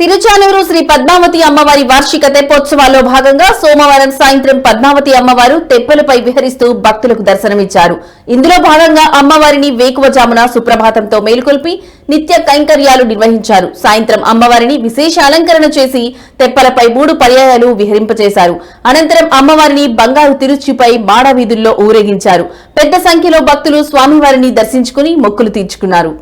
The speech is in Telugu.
తిరుచానూరు శ్రీ పద్మావతి అమ్మవారి వార్షిక తెప్పోత్సవాల్లో భాగంగా సోమవారం సాయంత్రం పద్మావతి అమ్మవారు తెప్పలపై విహరిస్తూ భక్తులకు దర్శనమిచ్చారు. ఇందులో భాగంగా అమ్మవారిని వేకువజామున సుప్రభాతంతో మేల్కొల్పి నిత్య కైంకర్యాలు నిర్వహించారు. సాయంత్రం అమ్మవారిని విశేష అలంకరణ చేసి తెప్పలపై 3 పర్యాయాలు విహరింపచేశారు. అనంతరం అమ్మవారిని బంగారు తిరుచిపై మాడ వీధుల్లో ఊరేగించారు. పెద్ద సంఖ్యలో భక్తులు స్వామివారిని దర్శించుకుని మొక్కులు తీర్చుకున్నారు.